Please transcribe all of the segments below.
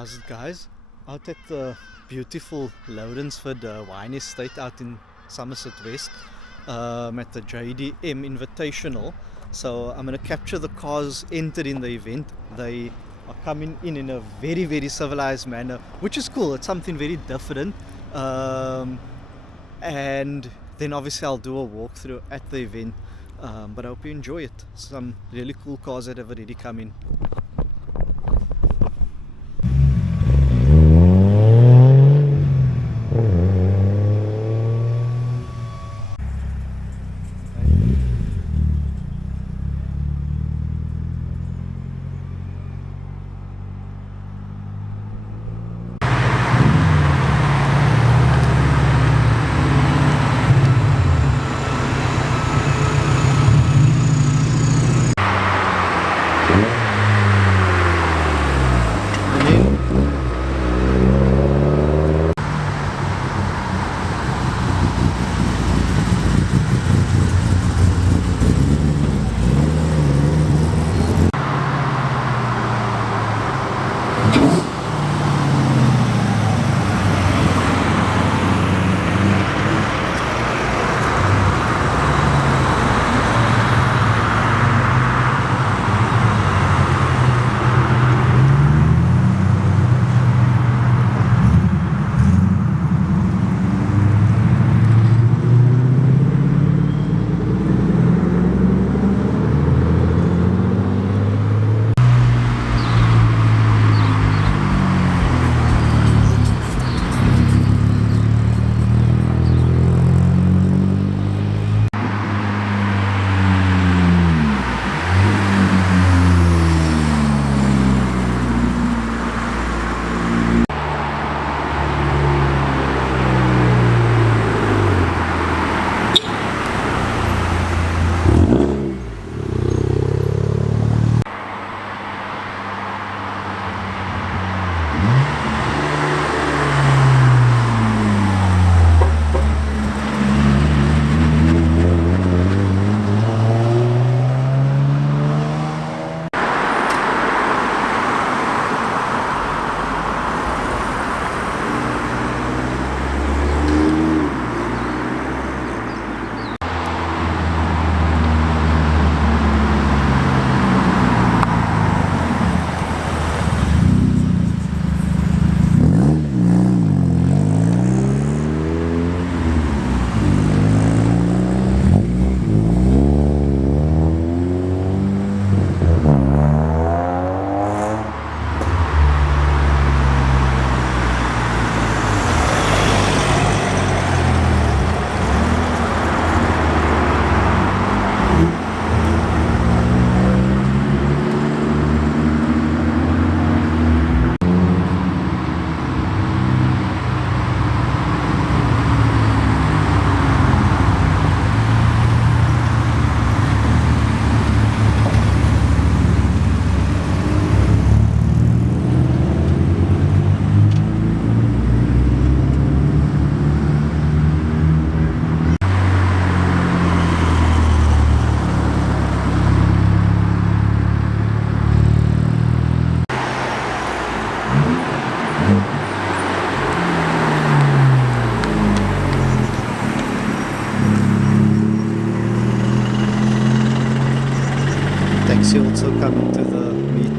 How's it, guys? Out at the beautiful Lourensford wine estate out in Somerset West, at the JDM Invitational. So I'm going to capture the cars entered in the event. They are coming in a very civilized manner, which is cool. It's something very different. And then obviously I'll do a walkthrough at the event. But I hope you enjoy it. Some really cool cars that have already come in. Thanks, you also coming to the meet.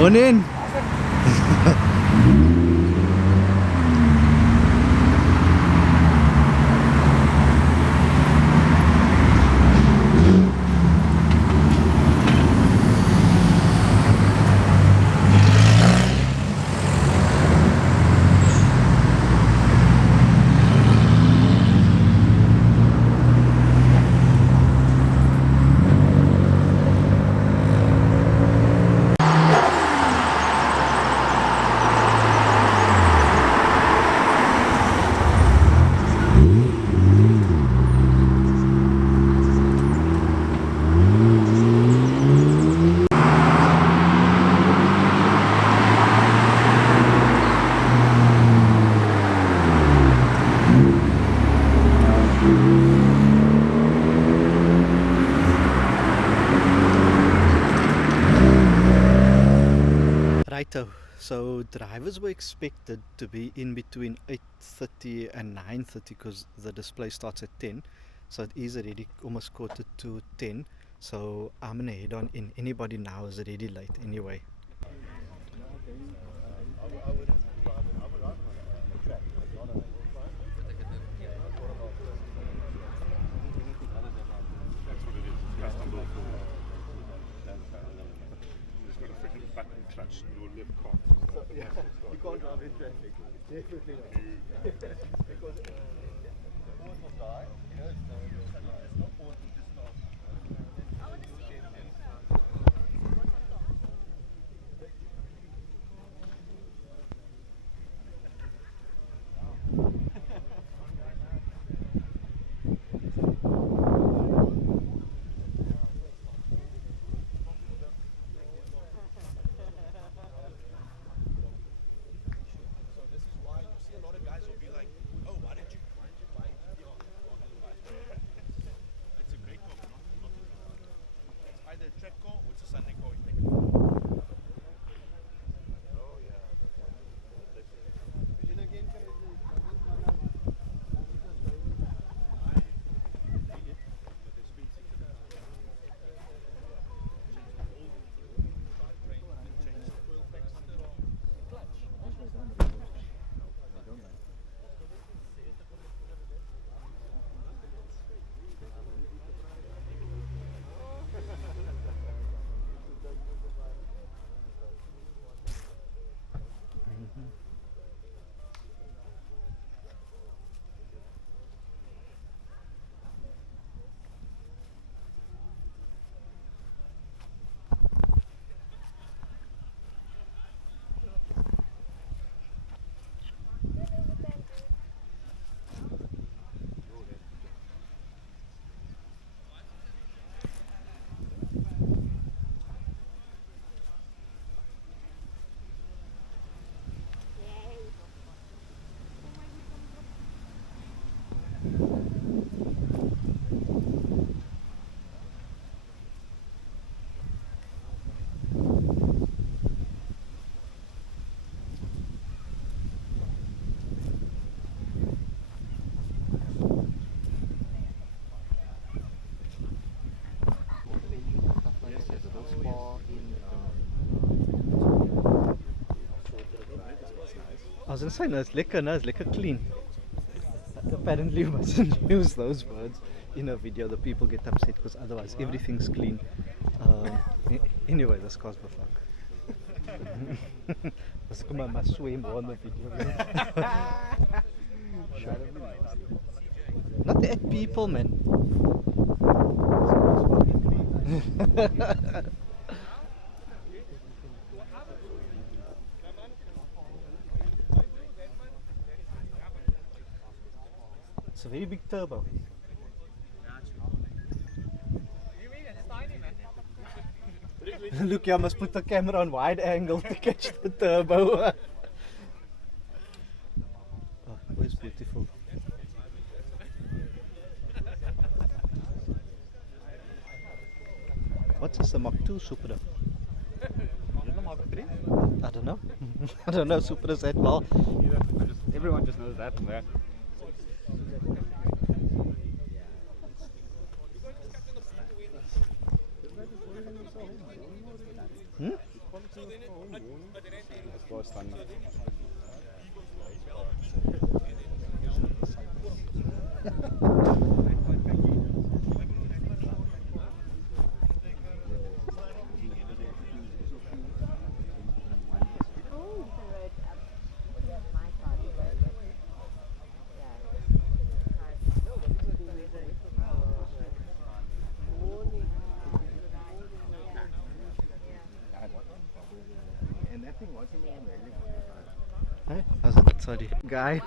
Morning. Righto, so drivers were expected to be in between 8:30 and 9:30 because the display starts at 10, so it is already almost quarter to 10, so I'm gonna head on in. Anybody now is already late anyway. You can't drive in traffic. Definitely not. Because I was gonna say, no, it's lekker clean. Apparently you mustn't use those words in a video. The people get upset because otherwise everything's clean. Anyway, this car's fuck. Let's come on, my swim on the video. Sure. Not at people, man. It's a very big turbo. Look, I must put the camera on wide angle to catch the turbo. Oh, it's beautiful. What's this, a Mach 2 Supra? Is it Mach 3? I don't know. I don't know Supras that well. Everyone just knows that from there. Hmm? Het was stunning. And that thing wasn't even really. Hey, how's it? Sorry, guy.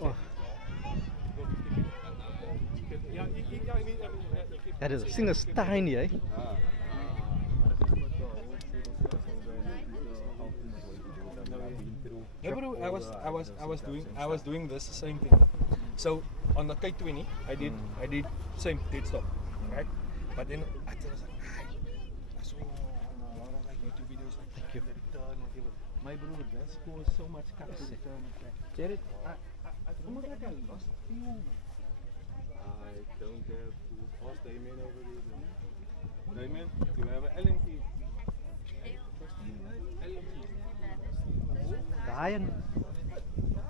Oh. Ja, dit ding is tiny, eh? No, bro, I was doing this same thing. So on the K20, I did same dead stop, right? But then I was like, I saw a lot of like YouTube videos like Thank you. the return, whatever. My bro, that scores so much cut to return. Jared, it's almost like I lost you. I don't have tools. Ask Damien over there. Damien, do you have an LMP?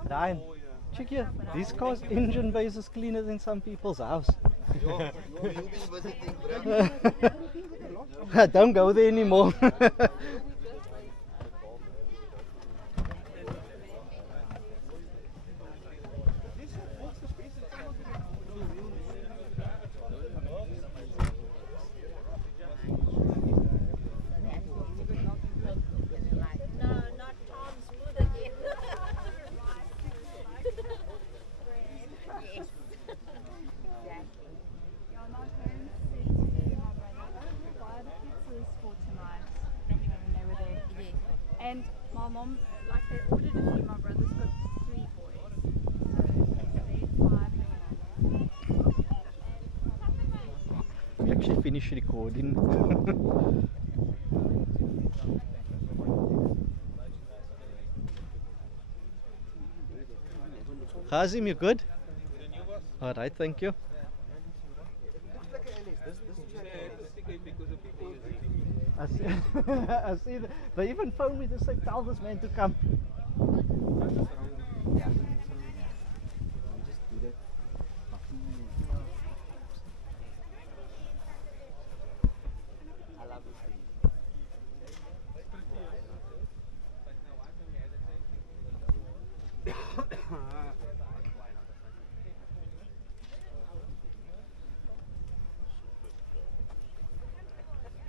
Ryan, check here. This car's engine base is cleaner than some people's house. You'll be visiting, bro. Don't go there anymore. And my mom, like they ordered a few, my brother's got 3 boys. So they're 5. We actually finished recording. Hazim, you good? Alright, thank you. I see, I see they even phoned me to say, tell this man to come.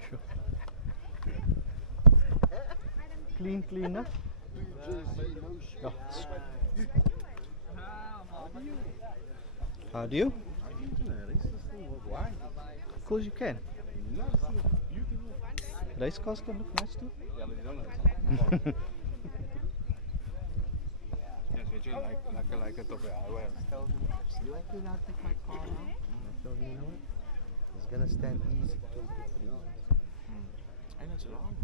Sure. Clean, huh? Yeah. How do you? Why? Of course you can. Race cars can look nice too. Yeah, but you don't know. Yes, weet je, like het op je highway. You like me not take my car now? I told you, you know what? It's gonna stand easy 2 to 3. And it's long.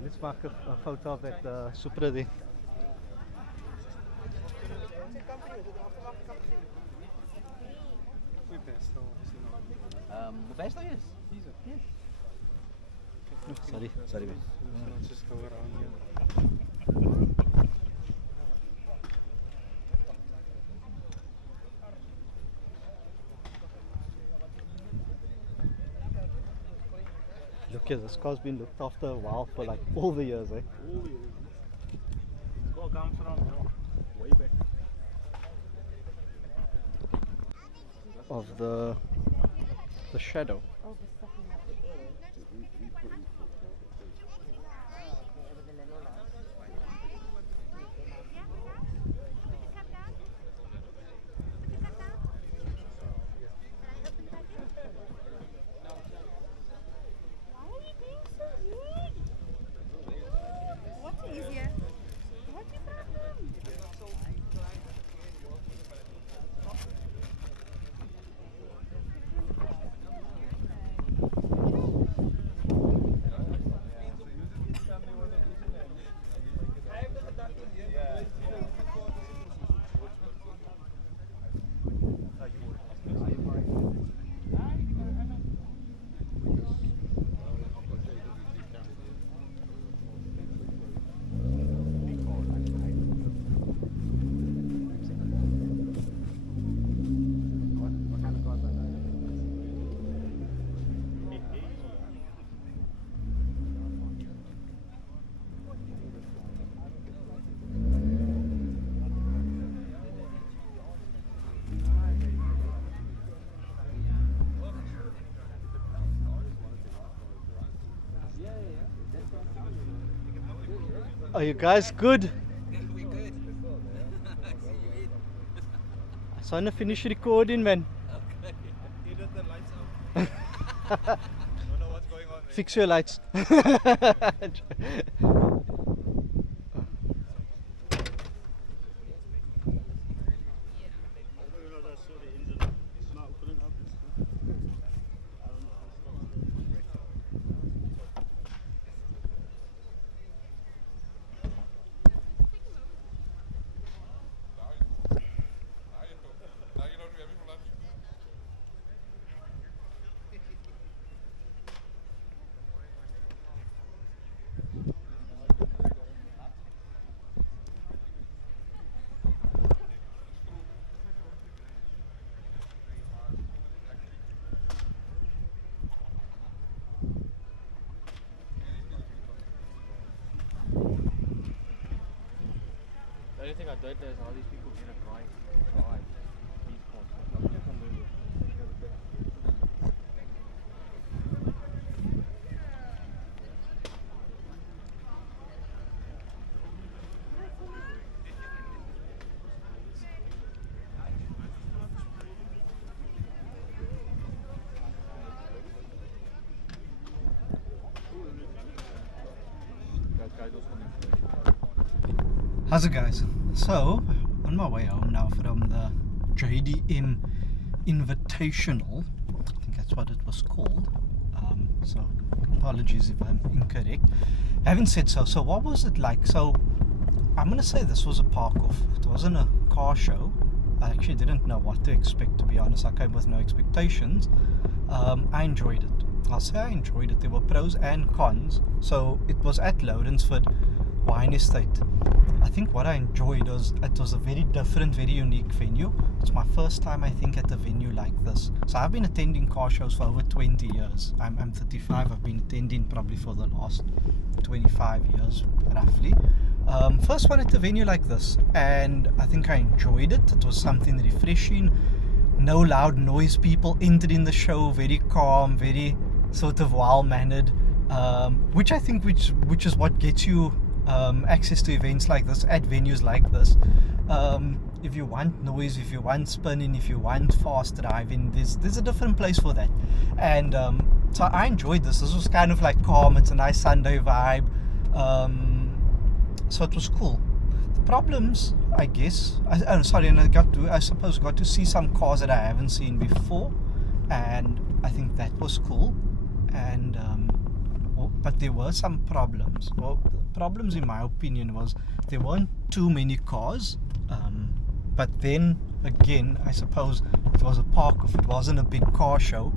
Let's make a photo of that Supra there. The best thing is? Yes. Oh, sorry man. Let's just go around here. Look here, this car's been looked after a while for like all the years, eh? This car comes from way back. Of the shadow. Oh, the second Why are you being so rude? What's easier? What's your problem? What kind of cars are that? Are you guys good? We're good. I just want to finish recording, man. You did the lights out. Don't know what's going on. Fix your lights. The only thing I don't know is how these people get a drive these cars. That guy's also How's it, guys? So, on my way home now from the JDM Invitational, I think that's what it was called. So, apologies if I'm incorrect. Having said so, what was it like? So, I'm gonna say this was a park off. It wasn't a car show. I actually didn't know what to expect, to be honest. I came with no expectations. I enjoyed it. I'll say I enjoyed it. There were pros and cons. So, it was at Lourensford Wine Estate. I think what I enjoyed was it was a very different, very unique venue. It's my first time, I think, at a venue like this. So I've been attending car shows for over 20 years. I'm 35. I've been attending probably for the last 25 years, roughly. First one at a venue like this, and I think I enjoyed it. It was something refreshing. No loud noise. People entered in the show very calm, very sort of well-mannered, which I think which is what gets you access to events like this at venues like this. If you want noise, if you want spinning, if you want fast driving, there's a different place for that. And so I enjoyed this. This was kind of like calm. It's a nice Sunday vibe. So it was cool. The problems, I guess, and I suppose got to see some cars that I haven't seen before, and I think that was cool. And but there were some problems. Well, the problems in my opinion was there weren't too many cars, but then again, I suppose it was a park off. It wasn't a big car show,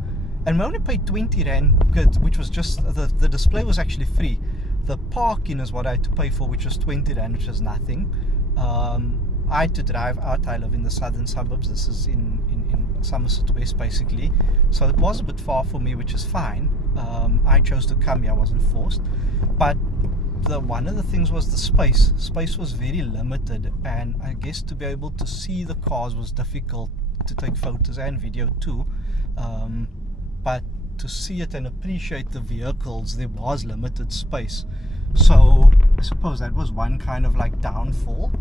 and we only paid 20 rand, which was just the display was actually free. The parking is what I had to pay for, which was 20 rand, which is nothing. I had to drive out. I live in the southern suburbs. This is in Somerset West, basically. So it was a bit far for me, which is fine. I chose to come here. I wasn't forced. But one of the things was the space. Space was very limited, and I guess to be able to see the cars was difficult, to take photos and video too. But to see it and appreciate the vehicles, there was limited space. So I suppose that was one kind of like downfall.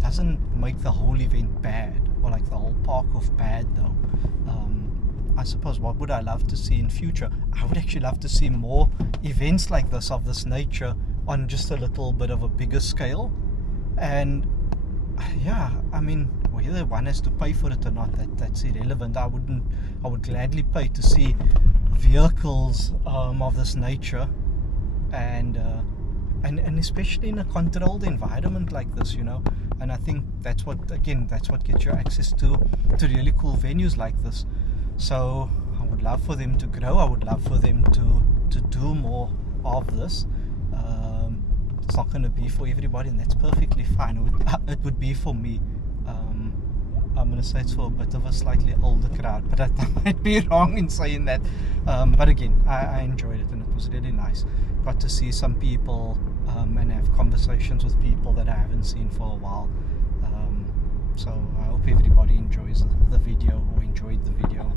Doesn't make the whole event bad, or like the whole park of bad though. I suppose what would I love to see in future? I would actually love to see more events like this, of this nature, on just a little bit of a bigger scale. And yeah, I mean, whether one has to pay for it or not, that's irrelevant. I would gladly pay to see vehicles of this nature, and especially in a controlled environment like this, you know. And I think that's what gets you access to really cool venues like this. So I would love for them to grow. I would love for them to do more of this. It's not going to be for everybody, and that's perfectly fine. It would be for me. I'm going to say it's for a bit of a slightly older crowd, but I might be wrong in saying that. But again, I enjoyed it, and it was really nice. Got to see some people and have conversations with people that I haven't seen for a while. So I hope everybody enjoys the video, or enjoyed the video.